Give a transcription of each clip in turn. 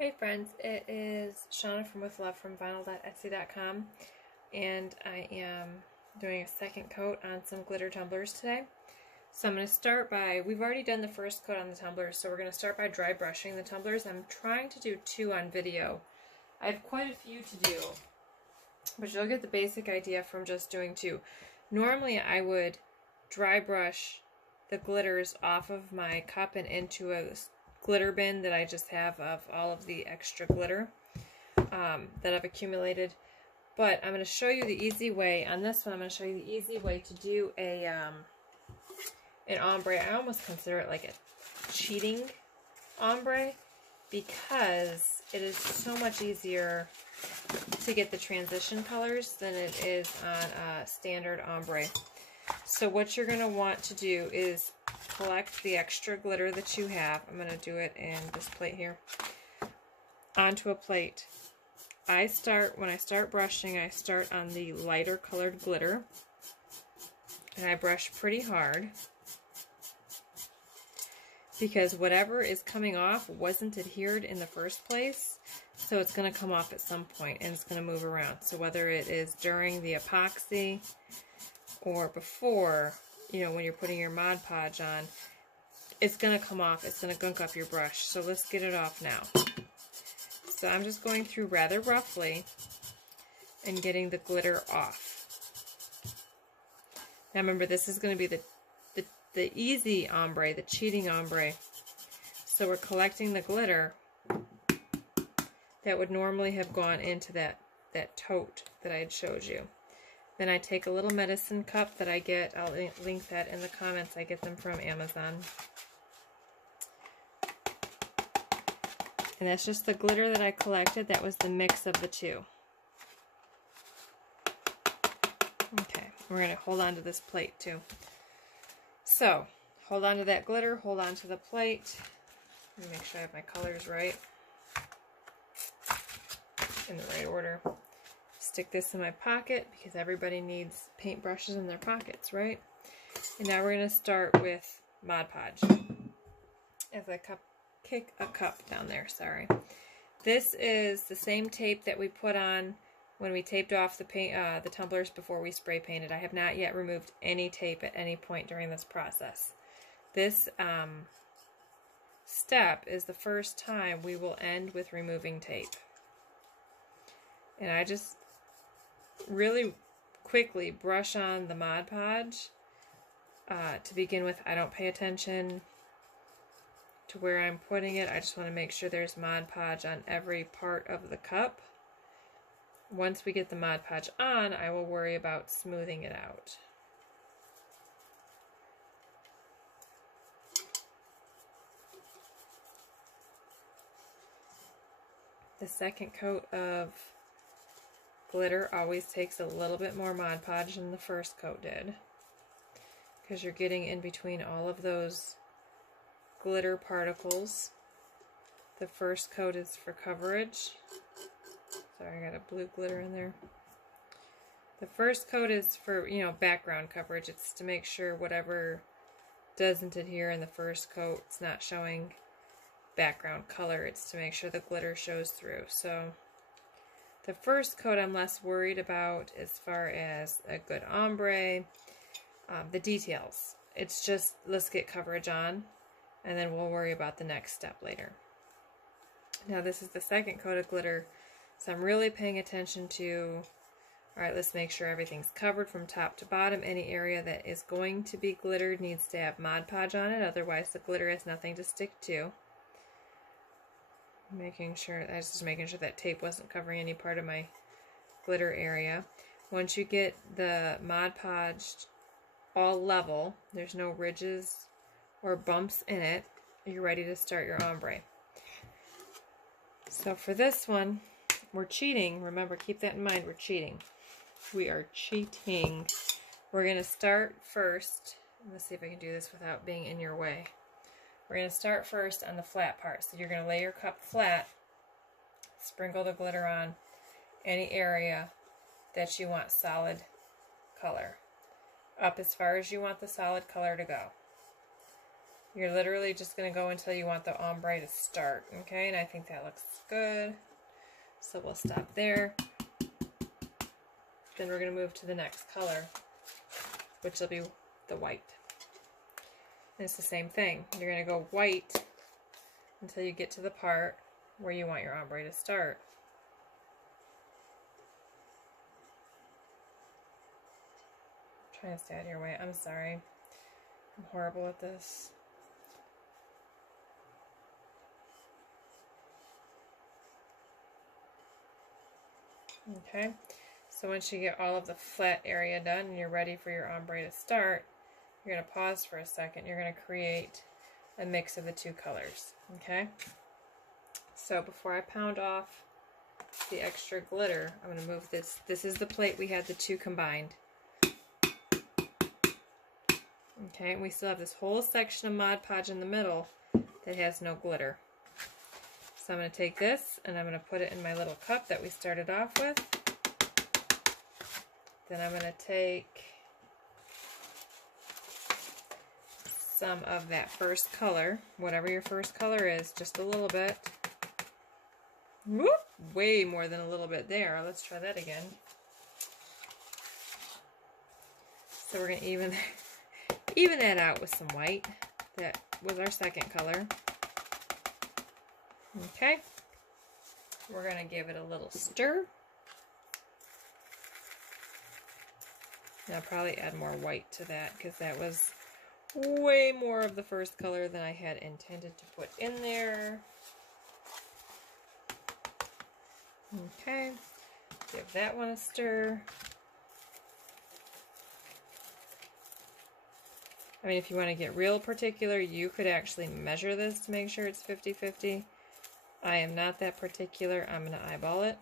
Hey friends, it is Shauna from With Love from vinyl.etsy.com, and I am doing a second coat on some glitter tumblers today. So I'm going to start by, we've already done the first coat on the tumblers, so we're going to start by dry brushing the tumblers. I'm trying to do 2 on video. I have quite a few to do, but you'll get the basic idea from just doing 2. Normally I would dry brush the glitters off of my cup and into a glitter bin that I just have of all of the extra glitter that I've accumulated. But I'm going to show you the easy way. On this one, I'm going to show you the easy way to do an ombre. I almost consider it like a cheating ombre because it is so much easier to get the transition colors than it is on a standard ombre. So what you're going to want to do is collect the extra glitter that you have. I'm going to do it in this plate here. Onto a plate. When I start brushing, I start on the lighter colored glitter. And I brush pretty hard, because whatever is coming off wasn't adhered in the first place. So it's going to come off at some point and it's going to move around. So whether it is during the epoxy or before, you know, when you're putting your Mod Podge on, it's going to come off. It's going to gunk up your brush. So let's get it off now. So I'm just going through rather roughly and getting the glitter off. Now remember, this is going to be the easy ombre, the cheating ombre. So we're collecting the glitter that would normally have gone into that tote that I had showed you. Then I take a little medicine cup that I get, I'll link that in the comments, I get them from Amazon. And that's just the glitter that I collected, that was the mix of the 2. Okay, we're going to hold on to this plate too. So, hold on to that glitter, hold on to the plate. Let me make sure I have my colors right, in the right order. Stick this in my pocket because everybody needs paintbrushes in their pockets, right? And now we're going to start with Mod Podge. As I kick a cup down there, sorry. This is the same tape that we put on when we taped off the tumblers before we spray painted. I have not yet removed any tape at any point during this process. This step is the first time we will end with removing tape. And I just really quickly brush on the Mod Podge. To begin with, I don't pay attention to where I'm putting it. I just want to make sure there's Mod Podge on every part of the cup. Once we get the Mod Podge on, I will worry about smoothing it out. The second coat of glitter always takes a little bit more Mod Podge than the first coat did, because you're getting in between all of those glitter particles. The first coat is for coverage. Sorry, I got a blue glitter in there. The first coat is for, you know, background coverage. It's to make sure whatever doesn't adhere in the first coat, it's not showing background color. It's to make sure the glitter shows through. So the first coat I'm less worried about as far as a good ombre. The details. It's just, let's get coverage on, and then we'll worry about the next step later. Now this is the second coat of glitter, so I'm really paying attention to, alright, let's make sure everything's covered from top to bottom. Any area that is going to be glittered needs to have Mod Podge on it, otherwise the glitter has nothing to stick to. I was just making sure that tape wasn't covering any part of my glitter area. Once you get the Mod Podge all level, there's no ridges or bumps in it, you're ready to start your ombre. So for this one, we're cheating. Remember, keep that in mind, we're cheating. We are cheating. We're going to start first. Let's see if I can do this without being in your way. We're going to start first on the flat part. So you're going to lay your cup flat, sprinkle the glitter on any area that you want solid color, up as far as you want the solid color to go. You're literally just going to go until you want the ombre to start, okay? And I think that looks good. So we'll stop there. Then we're going to move to the next color, which will be the white. And it's the same thing. You're going to go white until you get to the part where you want your ombre to start. I'm trying to stay out of your way. I'm sorry. I'm horrible at this. Okay, so once you get all of the flat area done and you're ready for your ombre to start, you're going to pause for a second. You're going to create a mix of the two colors, okay? So before I pound off the extra glitter, I'm going to move this. This is the plate we had the two combined. Okay, and we still have this whole section of Mod Podge in the middle that has no glitter. So I'm going to take this and I'm going to put it in my little cup that we started off with. Then I'm going to take some of that first color, whatever your first color is, just a little bit. Whoop, way more than a little bit there. Let's try that again. So we're going to even that out with some white. That was our second color. Okay, we're going to give it a little stir. And I'll probably add more white to that because that was way more of the first color than I had intended to put in there. Okay, give that one a stir. I mean, if you want to get real particular, you could actually measure this to make sure it's 50-50. I am not that particular. I'm going to eyeball it.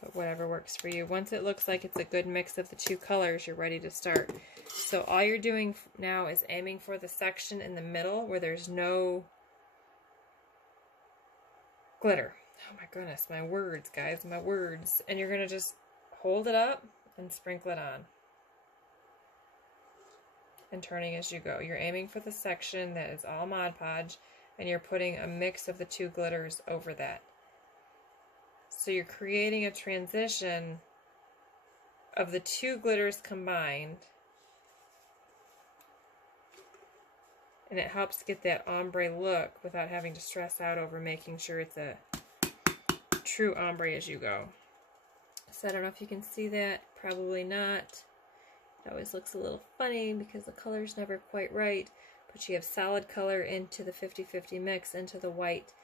But whatever works for you. Once it looks like it's a good mix of the two colors, you're ready to start. So all you're doing now is aiming for the section in the middle where there's no glitter. Oh my goodness, my words, guys, my words. And you're going to just hold it up and sprinkle it on. And turning as you go. You're aiming for the section that is all Mod Podge, and you're putting a mix of the two glitters over that. So you're creating a transition of the two glitters combined, and it helps get that ombre look without having to stress out over making sure it's a true ombre as you go. So I don't know if you can see that, probably not. It always looks a little funny because the color's never quite right, but you have solid color into the 50-50 mix, into the white,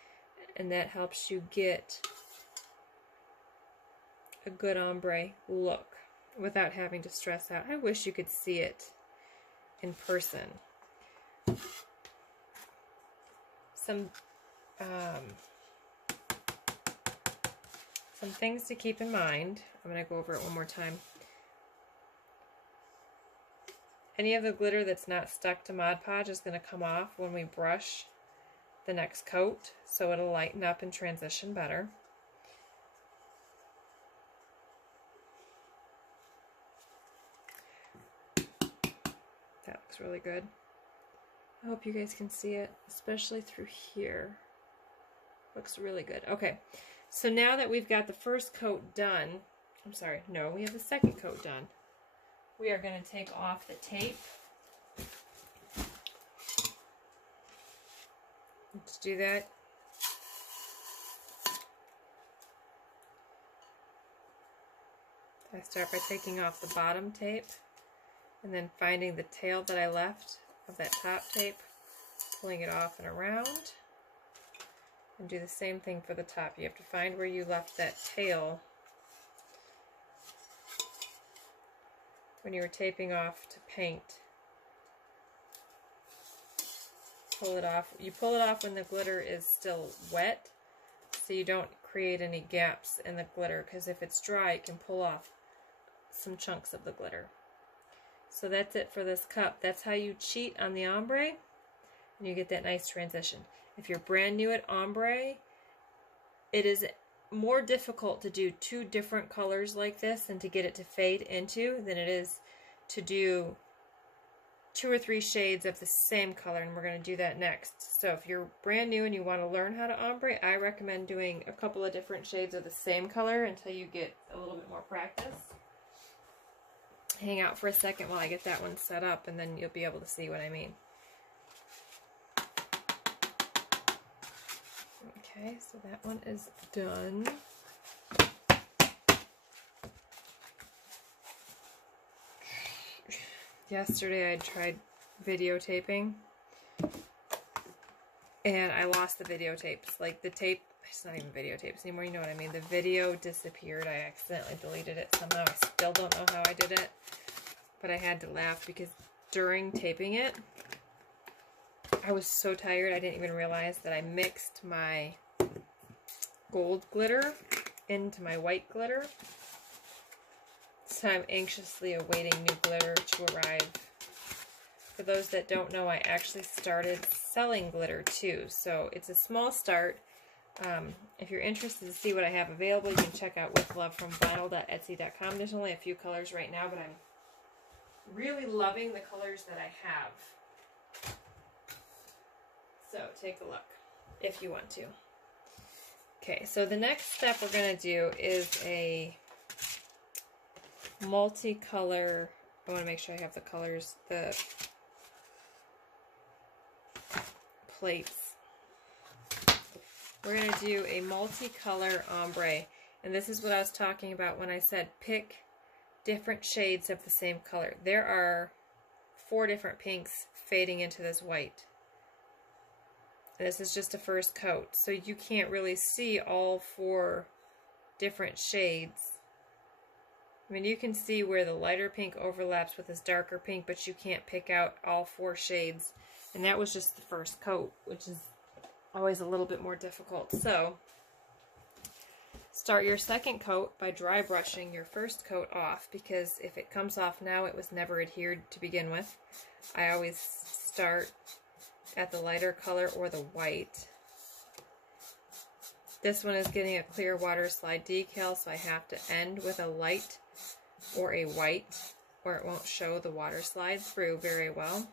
and that helps you get a good ombre look without having to stress out. I wish you could see it in person. Some things to keep in mind. I'm going to go over it one more time. Any of the glitter that's not stuck to Mod Podge is going to come off when we brush the next coat, so it'll lighten up and transition better. That looks really good. I hope you guys can see it, especially through here. Looks really good. Okay, so now that we've got the first coat done, I'm sorry, no, we have the second coat done. We are going to take off the tape. To do that, I start by taking off the bottom tape and then finding the tail that I left of that top tape, pulling it off and around, and do the same thing for the top. You have to find where you left that tail when you were taping off to paint. Pull it off. You pull it off when the glitter is still wet, so you don't create any gaps in the glitter, because if it's dry, it can pull off some chunks of the glitter. So that's it for this cup. That's how you cheat on the ombre, and you get that nice transition. If you're brand new at ombre, it is more difficult to do two different colors like this and to get it to fade into than it is to do 2 or 3 shades of the same color, and we're going to do that next. So if you're brand new and you want to learn how to ombre, I recommend doing a couple of different shades of the same color until you get a little bit more practice. Hang out for a second while I get that one set up, and then you'll be able to see what I mean. Okay, so that one is done. Yesterday I tried videotaping, and I lost the videotapes. Like, the tape, it's not even videotapes anymore, you know what I mean. The video disappeared. I accidentally deleted it somehow. I still don't know how I did it, but I had to laugh because during taping it, I was so tired I didn't even realize that I mixed my gold glitter into my white glitter. So I'm anxiously awaiting new glitter to arrive. For those that don't know, I actually started selling glitter too. So it's a small start. If you're interested to see what I have available, you can check out With Love from vinyl.etsy.com. There's only a few colors right now, but I'm really loving the colors that I have. So take a look if you want to. Okay, so the next step we're going to do is a multicolor. I want to make sure I have the colors, the plates. We're going to do a multicolor ombre, and this is what I was talking about when I said pick different shades of the same color. There are 4 different pinks fading into this white. And this is just a first coat, so you can't really see all 4 different shades. I mean, you can see where the lighter pink overlaps with this darker pink, but you can't pick out all 4 shades. And that was just the first coat, which is always a little bit more difficult. So, start your second coat by dry brushing your first coat off, because if it comes off now, it was never adhered to begin with. I always start at the lighter color or the white. This one is getting a clear water slide decal, so I have to end with a light or a white, or it won't show the water slide through very well.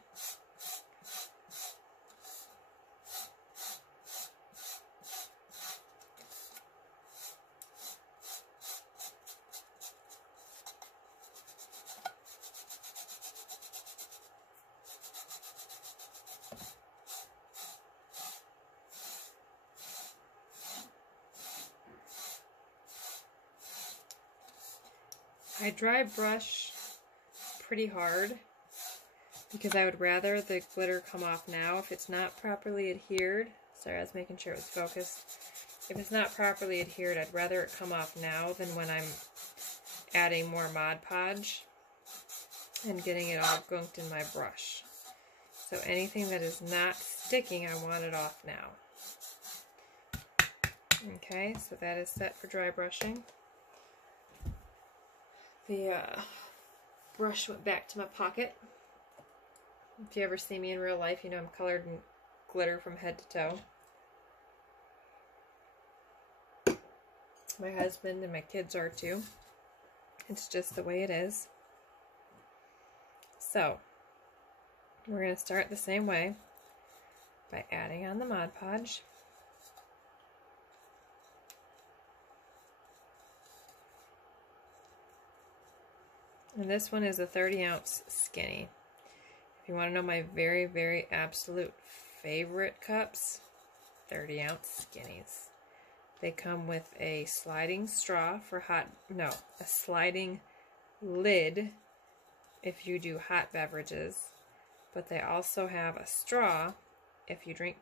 I dry brush pretty hard because I would rather the glitter come off now. If it's not properly adhered, sorry, I was making sure it was focused. If it's not properly adhered, I'd rather it come off now than when I'm adding more Mod Podge and getting it all gunked in my brush. So anything that is not sticking, I want it off now. Okay, so that is set for dry brushing. The brush went back to my pocket. If you ever see me in real life, you know I'm colored in glitter from head to toe. My husband and my kids are too. It's just the way it is. So, we're going to start the same way by adding on the Mod Podge. And this one is a 30-ounce skinny. If you want to know my very, very absolute favorite cups, 30-ounce skinnies. They come with a sliding straw for a sliding lid if you do hot beverages, but they also have a straw if you drink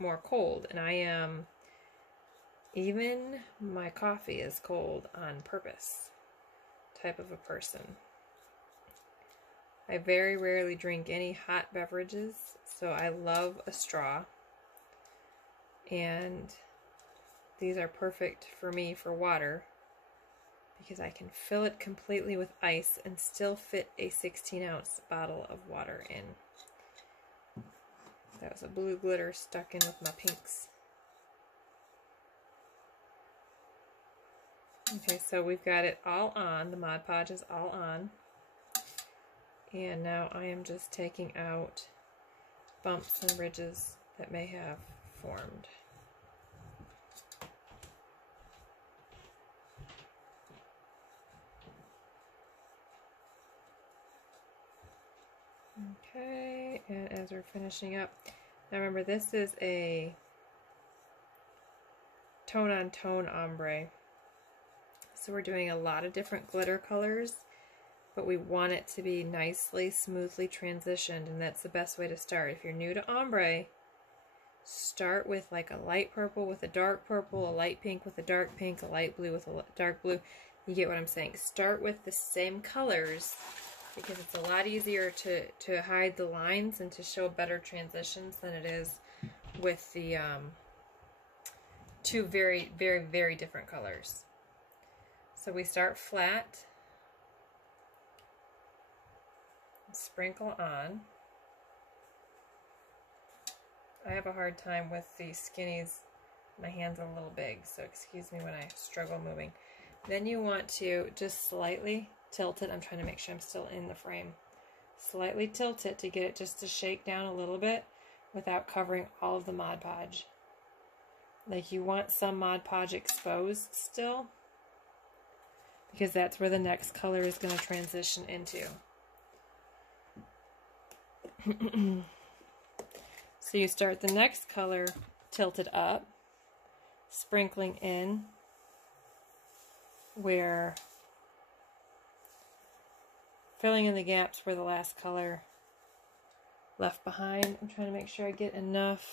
more cold. And even my coffee is cold on purpose type of a person. I very rarely drink any hot beverages, so I love a straw. And these are perfect for me for water because I can fill it completely with ice and still fit a 16-ounce bottle of water in. That was a blue glitter stuck in with my pinks. Okay, so we've got it all on. The Mod Podge is all on. And now I am just taking out bumps and ridges that may have formed. Okay, and as we're finishing up, now remember this is a tone-on-tone ombre. So we're doing a lot of different glitter colors, but we want it to be nicely, smoothly transitioned, and that's the best way to start. If you're new to ombre, start with like a light purple with a dark purple, a light pink with a dark pink, a light blue with a dark blue. You get what I'm saying. Start with the same colors because it's a lot easier to hide the lines and to show better transitions than it is with the two very, very, very different colors. So we start flat, sprinkle on. I have a hard time with the skinnies. My hand's a little big, so excuse me when I struggle moving. Then you want to just slightly tilt it. I'm trying to make sure I'm still in the frame. Slightly tilt it to get it just to shake down a little bit without covering all of the Mod Podge. Like you want some Mod Podge exposed still, because that's where the next color is going to transition into. So you start the next color tilted up, sprinkling in where, filling in the gaps where the last color left behind. I'm trying to make sure I get enough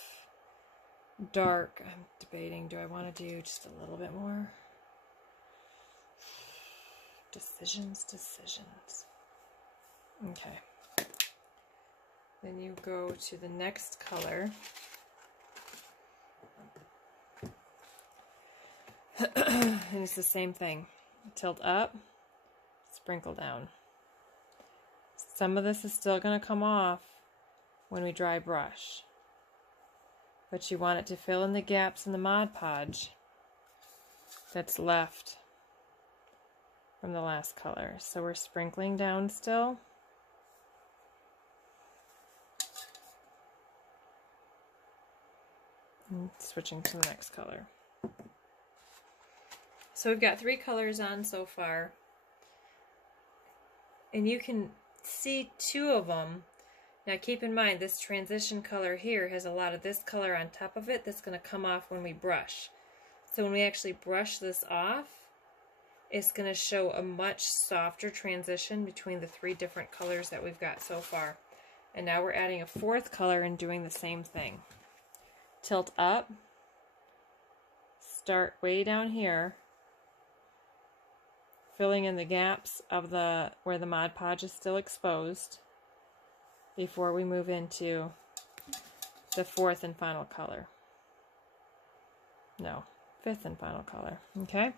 dark. I'm debating, do I want to do just a little bit more? Decisions. Okay. Then you go to the next color. And it's the same thing. Tilt up, sprinkle down. Some of this is still going to come off when we dry brush, but you want it to fill in the gaps in the Mod Podge that's left from the last color. So we're sprinkling down still. And switching to the next color. So we've got 3 colors on so far, and you can see 2 of them. Now keep in mind this transition color here has a lot of this color on top of it that's going to come off when we brush. So when we actually brush this off, it's going to show a much softer transition between the 3 different colors that we've got so far. And now we're adding a 4th color and doing the same thing. Tilt up, start way down here, filling in the gaps of where the Mod Podge is still exposed before we move into the 4th and final color. No, 5th and final color. Okay?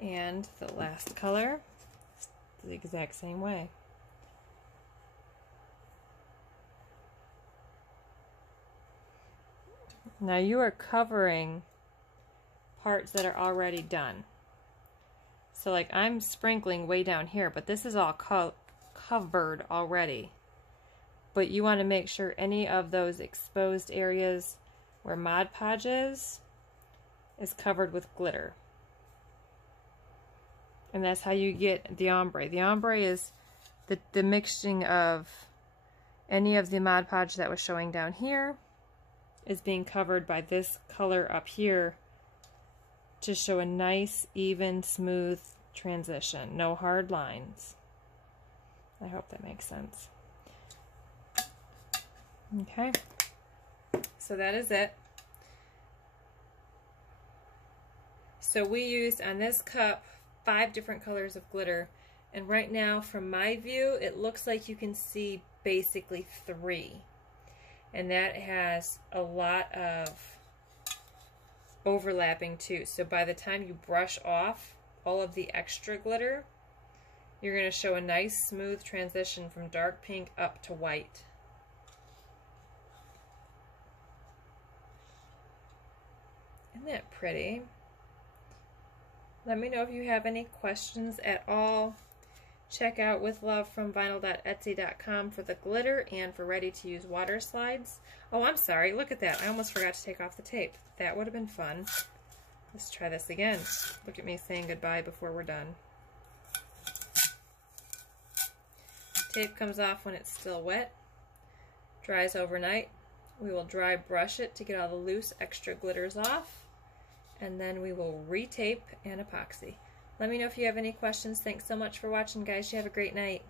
And the last color is the exact same way. Now you are covering parts that are already done. So like I'm sprinkling way down here, but this is all covered already. But you want to make sure any of those exposed areas where Mod Podge is covered with glitter. And that's how you get the ombre. The ombre is the mixing of any of the Mod Podge that was showing down here is being covered by this color up here to show a nice, even, smooth transition. No hard lines. I hope that makes sense. Okay, so that is it. So we used on this cup 5 different colors of glitter, and right now from my view it looks like you can see basically 3. And that has a lot of overlapping too. So by the time you brush off all of the extra glitter, you're going to show a nice smooth transition from dark pink up to white. Isn't that pretty? Let me know if you have any questions at all. Check out With Love from vinyl.etsy.com for the glitter and for ready-to-use water slides. Oh, I'm sorry. Look at that. I almost forgot to take off the tape. That would have been fun. Let's try this again. Look at me saying goodbye before we're done. Tape comes off when it's still wet. Dries overnight. We will dry brush it to get all the loose extra glitters off. And then we will retape and epoxy. Let me know if you have any questions. Thanks so much for watching, guys. You have a great night.